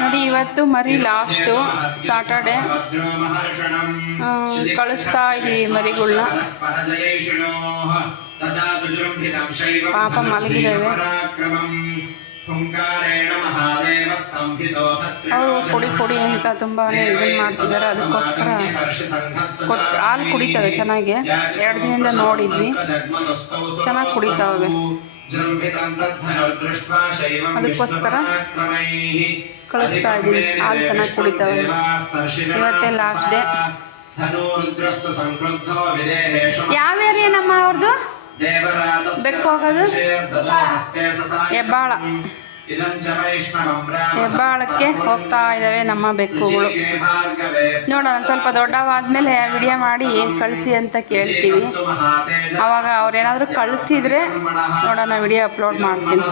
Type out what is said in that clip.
ನೋಡಿ ಇವತ್ತು ಮರಿ ಲಾಸ್ಟು ಸಾಟರ್ಡೆ ಕಳಿಸ್ತಾ ಇದ್ದೀವಿ ಮರಿಗಳನ್ನ. ಪಾಪ ಮಲಗಿದ್ದೇವೆ. ಅವರು ಕುಡಿ ಅಂತ ತುಂಬಾ ಇದನ್ನು ಮಾಡ್ತಿದ್ದಾರೆ. ಅದಕ್ಕೋಸ್ಕರ ಹಾಲು ಕುಡಿತವೆ ಚೆನ್ನಾಗಿ. 2 ದಿನದಿಂದ ನೋಡಿದ್ವಿ, ಚೆನ್ನಾಗಿ ಕುಡಿತಾವೆ. ಅದಕ್ಕೋಸ್ಕರ ಕಳಿಸ್ತಾ ಇದ್ದೀವಿ. ಹಾಲು ಚೆನ್ನಾಗಿ ಕುಡಿತಾವೆ. ಇವತ್ತೇ ಲಾಸ್ಟ್ ಡೇ. ಯಾವ ಏರಿಯಾ ನಮ್ಮ ಅವ್ರದ್ದು ಬೆಕ್ಕು ಹೋಗೋದು? ಹೆಬ್ಬಾಳಕ್ಕೆ ಹೋಗ್ತಾ ಇದ್ದಾವೆ ನಮ್ಮ ಬೆಕ್ಕುಗಳು. ನೋಡೋಣ, ಸ್ವಲ್ಪ ದೊಡ್ಡವಾದ್ಮೇಲೆ ವಿಡಿಯೋ ಮಾಡಿ ಕಳಿಸಿ ಅಂತ ಕೇಳ್ತೀವಿ. ಆವಾಗ ಅವ್ರೇನಾದರೂ ಕಳಿಸಿದ್ರೆ ನೋಡೋಣ, ವಿಡಿಯೋ ಅಪ್ಲೋಡ್ ಮಾಡ್ತೀನಿ.